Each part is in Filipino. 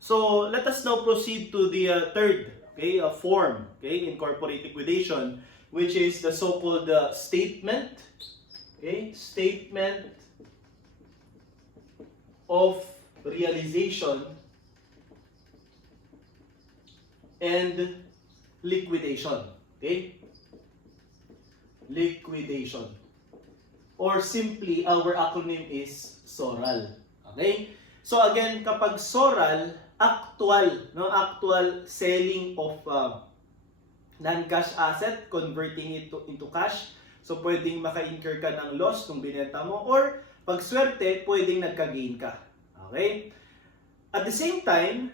So let us now proceed to the third form in corporate liquidation, which is the so-called statement, statement of realization and liquidation. Liquidation. Or simply, our acronym is SORAL. Okay? So again, kapag SORAL, actual selling of non-cash asset, converting it into cash. So pwedeng maka-incur ka ng loss nung binenta mo, or pag swerte, pwedeng nagka-gain ka. Okay? At the same time,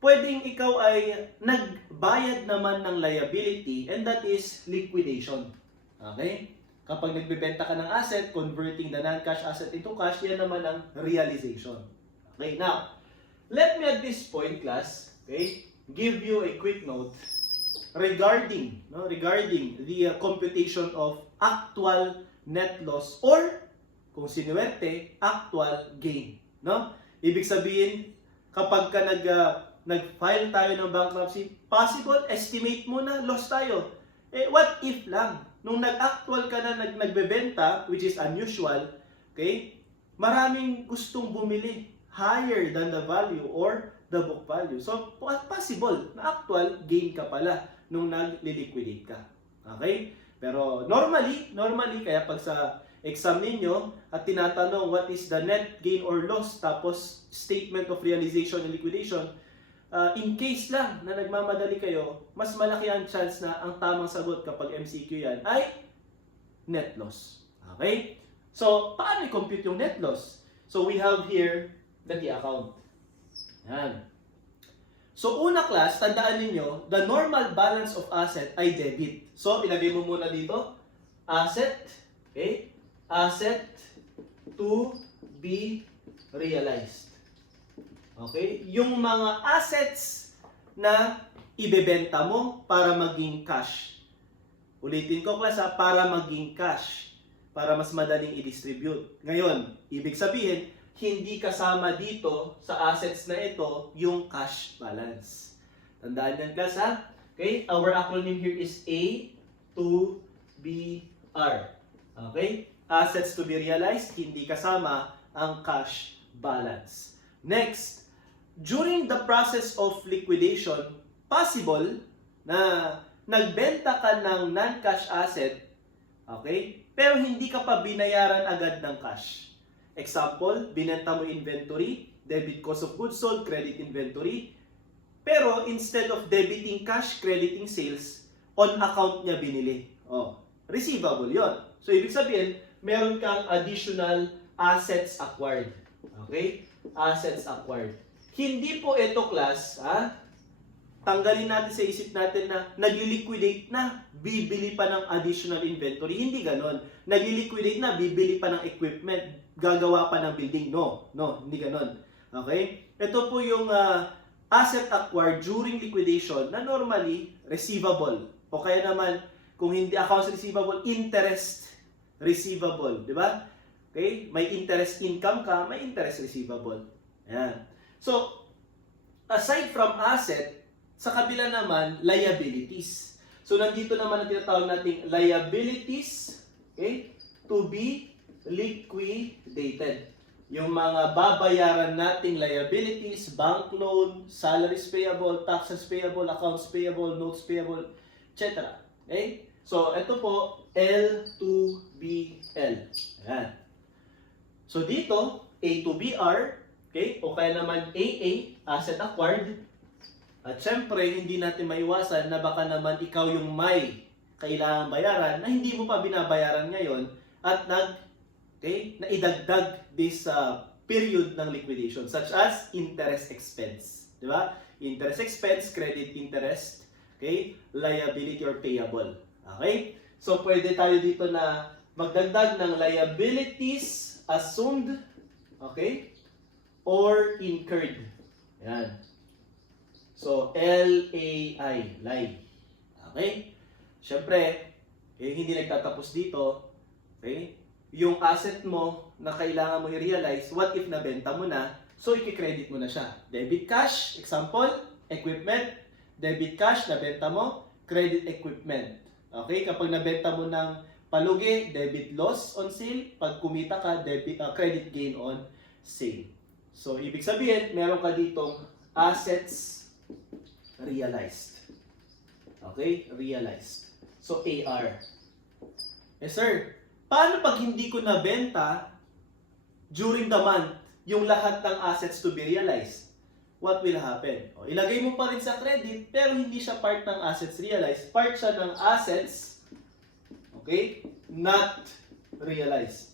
pwedeng ikaw ay nagbayad naman ng liability, and that is liquidation. Okay? Kapag nagbebenta ka ng asset, converting the non-cash asset into cash, yan naman ang realization. Okay, now, let me at this point, class, give you a quick note regarding the computation of actual net loss, or kung sinuwerte, actual gain. No? Ibig sabihin, kapag ka nag-file tayo ng bankruptcy, possible, estimate mo na loss tayo. What if lang? Nung nag-actual ka na nagbebenta, which is unusual, maraming gustong bumili higher than the value or the book value. So, possible na actual gain ka pala nung nag-liquidate ka. Okay? Pero normally, kaya pag sa exam ninyo at tinatanong what is the net gain or loss, tapos statement of realization and liquidation, in case lang na nagmamadali kayo, mas malaki ang chance na ang tamang sagot kapag MCQ yan ay net loss. Okay? So, paano i-compute yung net loss? So, we have here the account. Yan. So, una class, tandaan ninyo, the normal balance of asset ay debit. So, ilagay mo muna dito, asset, asset to be realized. Okay? Yung mga assets na ibebenta mo para maging cash. Ulitin ko class para maging cash. Para mas madaling i-distribute. Ngayon, ibig sabihin, hindi kasama dito sa assets na ito yung cash balance. Tandaan yan class Okay? Our acronym here is A to B R. Okay? Assets to be realized, hindi kasama ang cash balance. Next, during the process of liquidation, possible na nagbenta ka ng non-cash asset, pero hindi ka pa binayaran agad ng cash. Example, binenta mo inventory, debit cost of goods sold, credit inventory, pero instead of debiting cash, crediting sales, on account niya binili. Receivable yon. So, ibig sabihin, meron kang additional assets acquired. Okay? Assets acquired. Hindi po ito class, tanggalin natin sa isip natin na nag-liquidate na, bibili pa ng additional inventory. Hindi ganon. Nag-liquidate na, bibili pa ng equipment, gagawa pa ng building. No, hindi ganon. Okay? Ito po yung asset acquired during liquidation na normally receivable. O kaya naman, kung hindi accounts receivable, interest receivable. Di ba? Okay? May interest income ka, may interest receivable. Ayan. So, aside from asset, sa kabila naman, liabilities. So, nandito naman ang tinatawag nating liabilities, to be liquidated. Yung mga babayaran nating liabilities, bank loan, salaries payable, taxes payable, accounts payable, notes payable, etc. So, ito po, L to BL. Ayan. So, dito, A to BR, o kaya naman AA, asset acquired. At syempre, hindi natin maiwasan na baka naman ikaw yung may kailangang bayaran na hindi mo pa binabayaran ngayon at naidagdag this period ng liquidation, such as interest expense. Di ba? Interest expense, credit interest, liability or payable. Okay? So, pwede tayo dito na magdagdag ng liabilities assumed, or incurred. Yan. So, LAI, lie. Okay? Siyempre, hindi nagtatapos dito. Yung asset mo na kailangan mo i-realize, what if nabenta mo na, So, i-credit mo na siya. Debit cash, example, equipment, debit cash, nabenta mo, credit equipment. Okay? Kapag nabenta mo ng palugi, debit loss on sale. Pag kumita ka, credit gain on sale. So, ibig sabihin, meron ka ditong assets realized. Okay? Realized. So, AR. Yes, sir. Paano pag hindi ko nabenta during the month yung lahat ng assets to be realized? What will happen? O, ilagay mo pa rin sa credit, pero hindi siya part ng assets realized. Part siya ng assets, okay, not realized.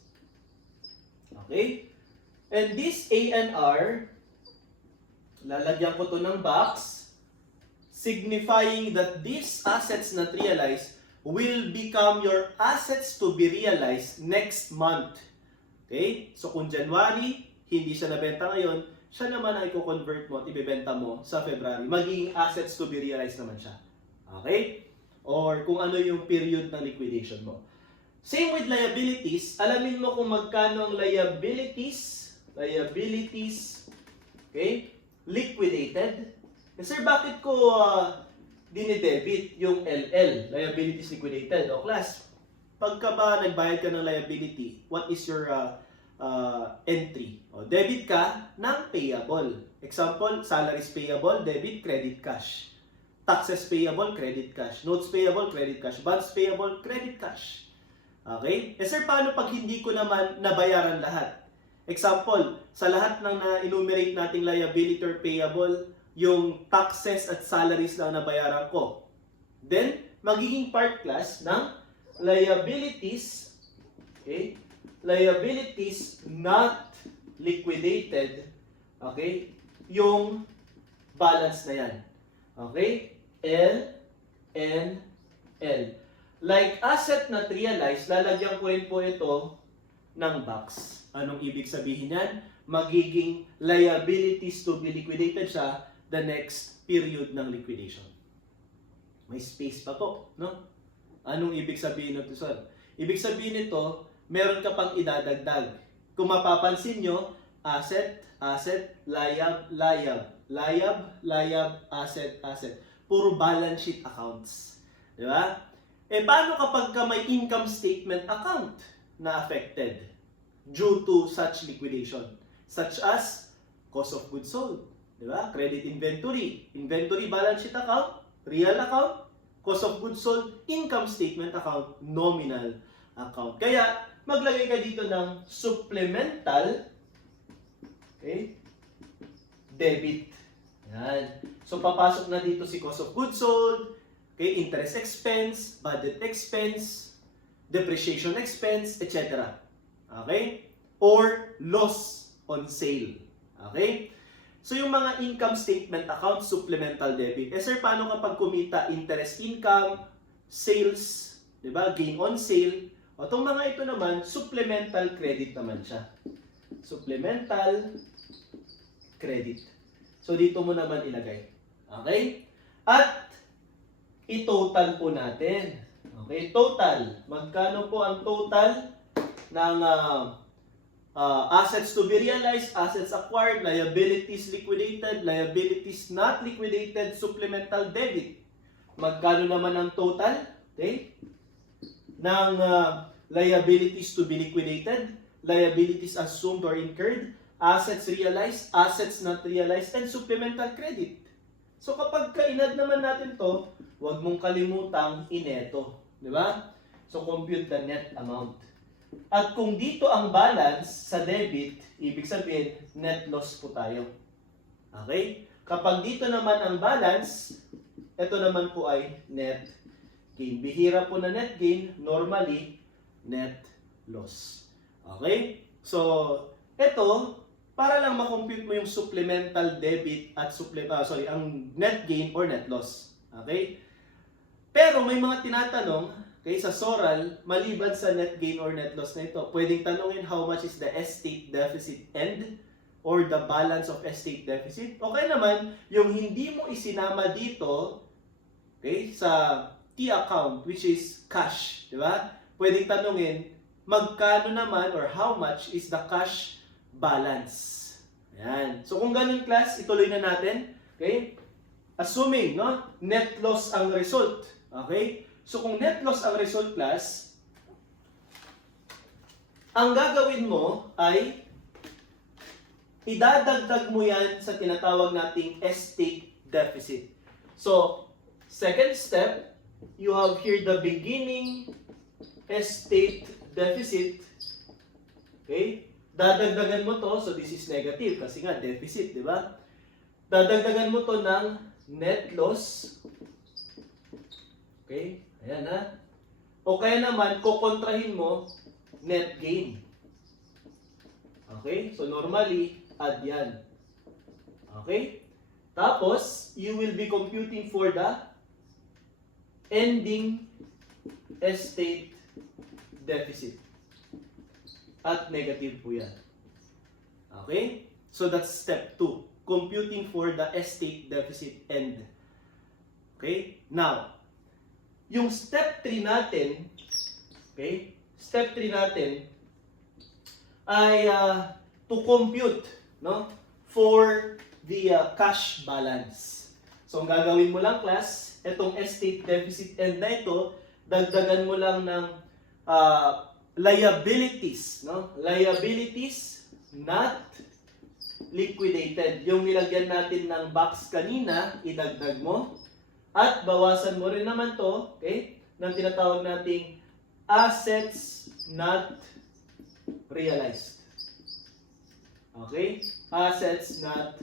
Okay? And this A and R, lalagyan ko to ng box, signifying that these assets not realized will become your assets to be realized next month. Okay? So kung January, hindi siya nabenta ngayon, siya naman ang i-convert mo at ibebenta mo sa February. Magiging assets to be realized naman siya. Okay? Or kung ano yung period ng liquidation mo. Same with liabilities. Alamin mo kung magkano ang liabilities, okay, liquidated. Sir, bakit ko dinidebit yung LL, liabilities liquidated? O class, pagka ba nagbayad ka ng liability, what is your entry? O, debit ka ng payable. Example, salaries payable, debit, credit, cash. Taxes payable, credit, cash. Notes payable, credit, cash. Bonds payable, credit, cash. Okay? Sir, paano pag hindi ko naman nabayaran lahat? Example, sa lahat ng na-enumerate nating liability or payable, yung taxes at salaries lang nabayaran ko. Then, magiging part class ng liabilities, okay? Liabilities not liquidated, okay? Yung balance na yan. Okay? L, N, L. Like asset not realized, lalagyan ko rin po ito ng box. Anong ibig sabihin yan? Magiging liabilities to be liquidated siya the next period ng liquidation. May space pa po, no? Anong ibig sabihin nito, sir? Ibig sabihin nito, meron ka pang idadagdag. Kung mapapansin nyo, asset, asset, layab, layab, layab, layab, asset, asset. Puro balance sheet accounts. Di ba? Paano kapag ka may income statement account na affected due to such liquidation? Such as cost of goods sold. Di ba? Credit inventory. Inventory balance sheet account, real account, cost of goods sold, income statement account, nominal account. Kaya, maglagay ka dito ng supplemental, okay, debit. Yan. So, papasok na dito si cost of goods sold, okay, interest expense, budget expense, depreciation expense, etc. Okay? Or loss on sale. Okay? So, yung mga income statement account, supplemental debit. Sir, paano kapag kumita interest income, sales, di ba? Gain on sale. O, itong mga ito naman, supplemental credit naman siya. Supplemental credit. So, dito mo naman ilagay. Okay? At, i-total po natin. Okay? Total. Magkano po ang total ng assets to be realized, assets acquired, liabilities liquidated, liabilities not liquidated, supplemental debit. Magkano naman ang total? Okay? Ng liabilities to be liquidated, liabilities assumed or incurred, assets realized, assets not realized, and supplemental credit. So kapag ka-inad naman natin to, huwag mong kalimutang ineto. Di ba? So compute the net amount. At kung dito ang balance sa debit, ibig sabihin, net loss po tayo. Okay? Kapag dito naman ang balance, ito naman po ay net gain. Bihira po na net gain, normally, net loss. Okay? So, ito, para lang makompute mo yung supplemental debit at ang net gain or net loss. Okay? Pero may mga tinatanong, okay, sa SORAL, maliban sa net gain or net loss na ito, pwedeng tanungin how much is the estate deficit end or the balance of estate deficit. Okay naman, yung hindi mo isinama dito, okay, sa T account, which is cash, di ba? Pwedeng tanungin, magkano naman or how much is the cash balance? Ayan. So kung ganun class, ituloy na natin. Okay? Assuming, no, net loss ang result. Okay? So kung net loss ang result class, ang gagawin mo ay idadagdag mo yan sa tinatawag nating estate deficit. So, second step, you have here the beginning estate deficit. Okay? Dadagdagan mo to, so this is negative kasi nga deficit, di ba? Dadagdagan mo to ng net loss. Okay? Ayan ha. O kaya naman, kukontrahin mo net gain. Okay? So normally, add yan. Okay? Tapos, you will be computing for the ending estate deficit. At negative po yan. Okay? So that's step 2. Computing for the estate deficit end. Okay? Now, yung step 3 natin, okay? Step 3 natin ay to compute, no, for the cash balance. So, ang gagawin mo lang class, itong estate deficit end na ito, dagdagan mo lang ng liabilities, no? Liabilities not liquidated. Yung nilagyan natin ng box kanina, idagdag mo. At bawasan mo rin naman to, okay, ng tinatawag nating assets not realized. Okay? Assets not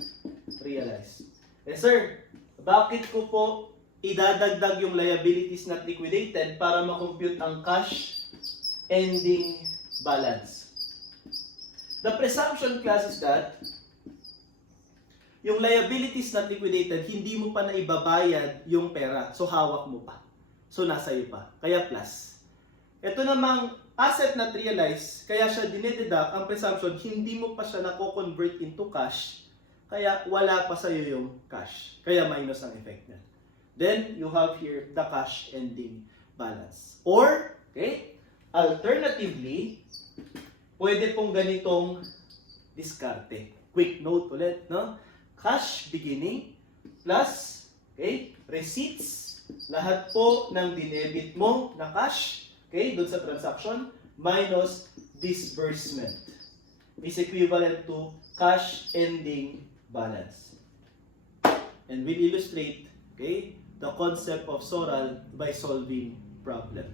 realized. Yes, sir. Bakit ko po idadagdag yung liabilities not liquidated para makompute ang cash ending balance? The presumption class is that yung liabilities not liquidated, hindi mo pa naibabayad yung pera. So, hawak mo pa. So, nasa iyo pa. Kaya plus. Ito namang asset not realized, kaya siya dinededuct, ang presumption, hindi mo pa siya nako-convert into cash, kaya wala pa sa iyo yung cash. Kaya minus ang effect niya. Then, you have here the cash ending balance. Or, okay, alternatively, pwede pong ganitong diskarte. Quick note ulit, no? Cash beginning plus, okay, receipts, lahat po ng dinebit mo na cash, okay, doon sa transaction, minus disbursement is equivalent to cash ending balance. And we'll illustrate, okay, the concept of SORAL by solving problem.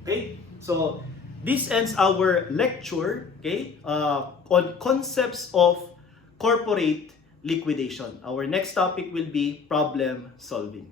Okay, so this ends our lecture, okay, on concepts of corporate liquidation. Our next topic will be problem solving.